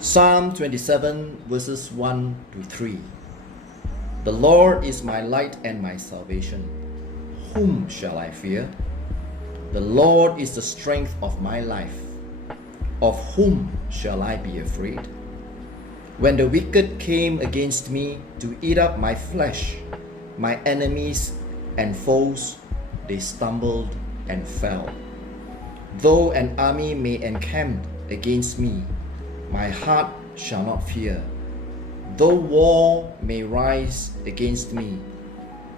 Psalm 27 verses 1 to 3. The Lord is my light and my salvation. Whom shall I fear? The Lord is the strength of my life. Of whom shall I be afraid? When the wicked came against me to eat up my flesh, my enemies and foes, they stumbled and fell. Though an army may encamp against me, my heart shall not fear. Though war may rise against me,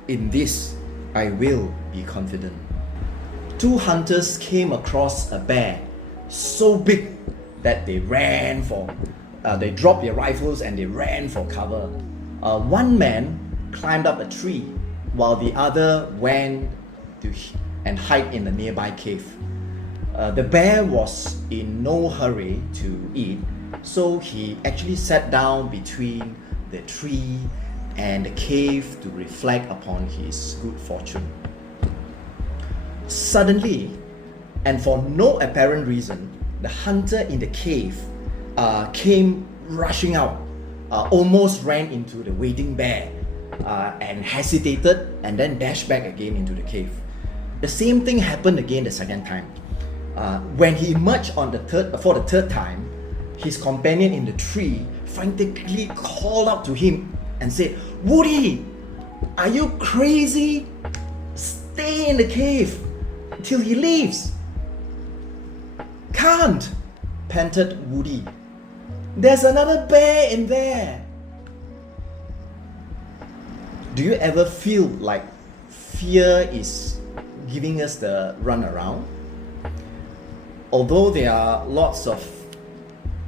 in this I will be confident. Two hunters came across a bear so big that they dropped their rifles and they ran for cover. One man climbed up a tree while the other went and hid in a nearby cave. The bear was in no hurry to eat, so he actually sat down between the tree and the cave to reflect upon his good fortune. Suddenly, and for no apparent reason, the hunter in the cave came rushing out, almost ran into the waiting bear and hesitated and then dashed back again into the cave. The same thing happened again the second time. When he emerged for the third time, his companion in the tree frantically called out to him and said, "Woody, are you crazy? Stay in the cave till he leaves." "Can't," panted Woody. "There's another bear in there." Do you ever feel like fear is giving us the runaround? Although there are lots of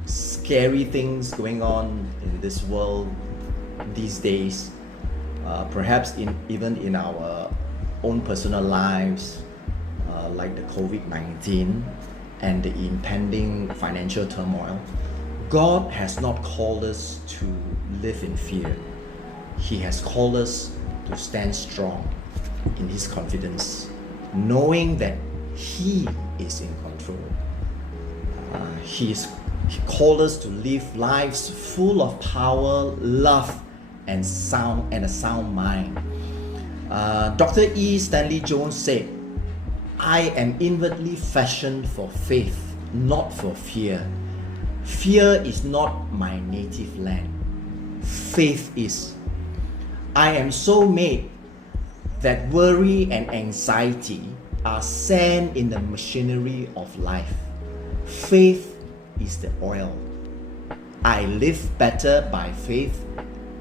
scary things going on in this world these days, perhaps even in our own personal lives, like the COVID-19 and the impending financial turmoil, God has not called us to live in fear. He has called us to stand strong in His confidence, knowing that He is in control. He called us to live lives full of power, love, and a sound mind. Dr. E. Stanley Jones said, "I am inwardly fashioned for faith, not for fear. Fear is not my native land. Faith is. I am so made that worry and anxiety are sand in the machinery of life. Faith is the oil. I live better by faith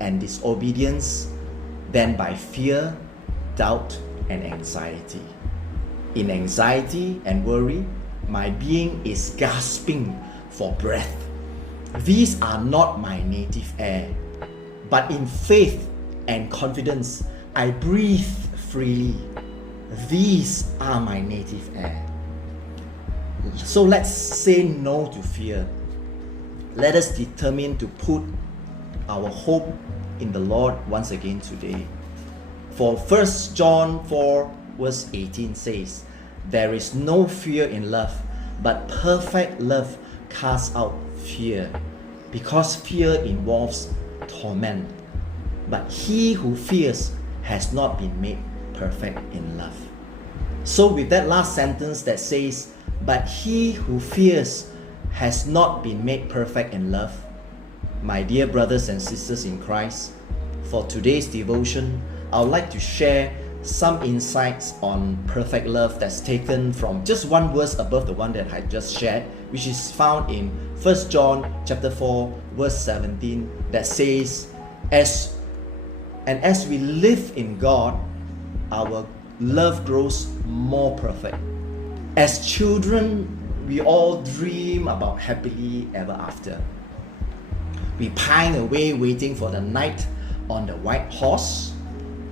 and disobedience than by fear, doubt, and anxiety. In anxiety and worry, my being is gasping for breath. These are not my native air. But in faith and confidence, I breathe freely. These are my native air." So let's say no to fear. Let us determine to put our hope in the Lord once again today. For 1 John 4 verse 18 says, "There is no fear in love, but perfect love casts out fear, because fear involves torment. But he who fears has not been made perfect in love." So with that last sentence that says, "But he who fears has not been made perfect in love," my dear brothers and sisters in Christ, for today's devotion, I would like to share some insights on perfect love that's taken from just one verse above the one that I just shared, which is found in 1 John chapter 4 verse 17, that says, as we live in God, our love grows more perfect. As children, we all dream about happily ever after. We pine away waiting for the knight on the white horse,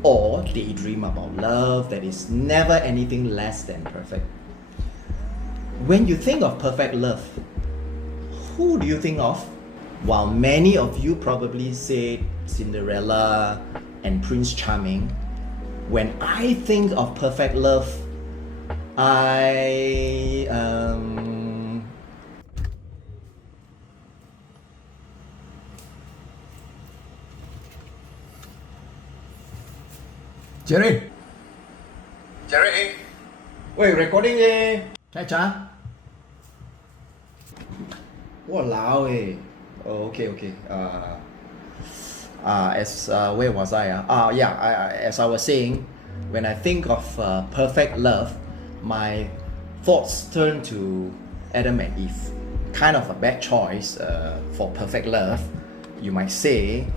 or daydream about love that is never anything less than perfect. When you think of perfect love, who do you think of? While many of you probably say Cinderella and Prince Charming, when I think of perfect love, Jerry. Jerry. Wait, recording eh? Catch ah? Walao eh. Oh, okay. Where was I? As I was saying, when I think of perfect love, my thoughts turn to Adam and Eve. Kind of a bad choice for perfect love, you might say.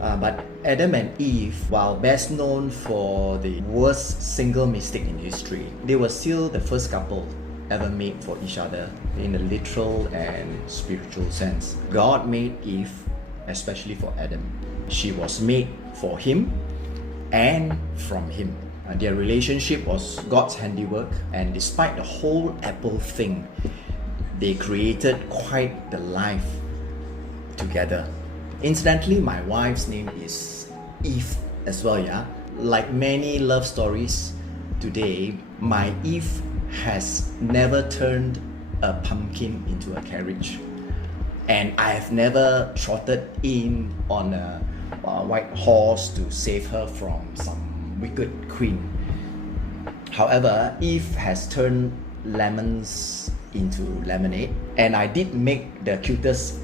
But Adam and Eve, while best known for the worst single mistake in history, they were still the first couple ever made for each other in a literal and spiritual sense. God made Eve especially for Adam. She was made for him and from him. Their relationship was God's handiwork, and despite the whole apple thing, they created quite the life together. Incidentally, my wife's name is Eve as well, yeah? Like many love stories today, my Eve has never turned a pumpkin into a carriage. And I have never trotted in on a white horse to save her from some wicked queen. However, Eve has turned lemons into lemonade, and I did make the cutest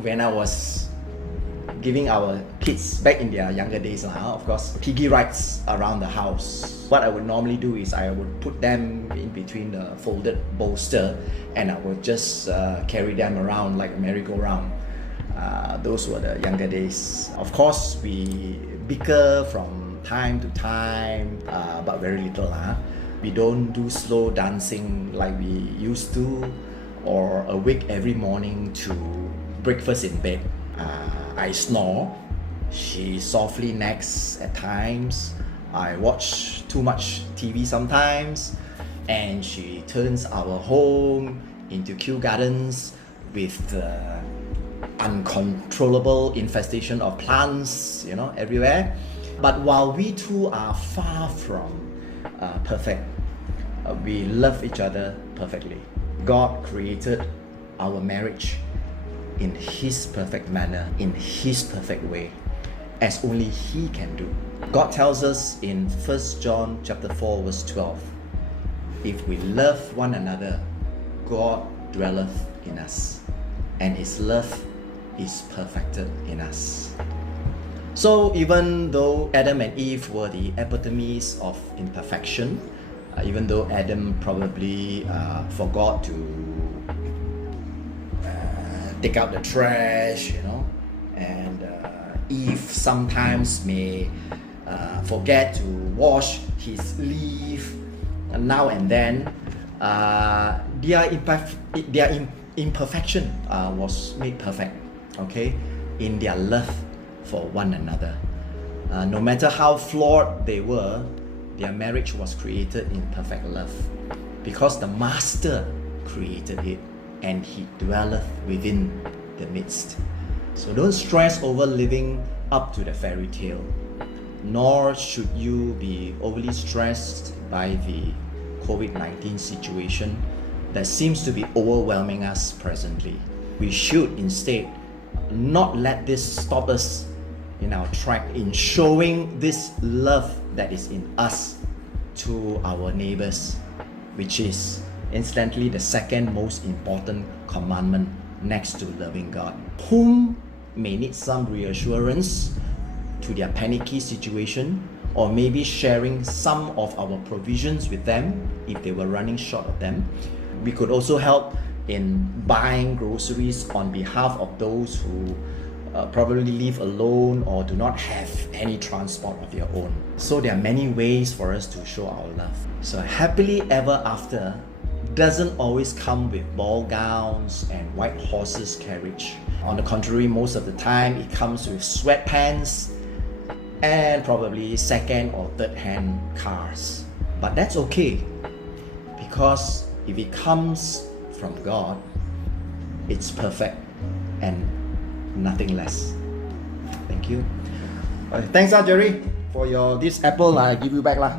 when I was giving our kids back in their younger days, of course, piggy rides around the house. What I would normally do is I would put them in between the folded bolster and I would just carry them around like a merry-go-round. Those were the younger days. Of course, we bicker from time to time, but very little. We don't do slow dancing like we used to, or awake every morning to breakfast in bed. I snore, she softly nags at times, I watch too much TV sometimes, and she turns our home into Kew Gardens with uncontrollable infestation of plants, everywhere. But while we two are far from perfect, we love each other perfectly. God created our marriage in His perfect manner, in His perfect way, as only He can do. God tells us in 1 John chapter 4 verse 12, if we love one another, God dwelleth in us, and His love is perfected in us. So even though Adam and Eve were the epitomes of imperfection, even though Adam probably forgot to take out the trash, and Eve sometimes may forget to wash his leaf now and then, their imperfection was made perfect, okay, in their love for one another. No matter how flawed they were, their marriage was created in perfect love, because the Master created it and He dwelleth within the midst. So don't stress over living up to the fairy tale, nor should you be overly stressed by the COVID-19 situation that seems to be overwhelming us presently. We should instead not let this stop us in our track in showing this love that is in us to our neighbours, which is incidentally the second most important commandment next to loving God, whom may need some reassurance to their panicky situation, or maybe sharing some of our provisions with them if they were running short of them. We could also help in buying groceries on behalf of those who probably live alone or do not have any transport of their own. So there are many ways for us to show our love. So happily ever after doesn't always come with ball gowns and white horses carriage. On the contrary, most of the time it comes with sweatpants and probably second or third hand cars. But that's okay, because if it comes from God, it's perfect and nothing less. Thank you. Thanks Jerry for this apple. I give you back lah.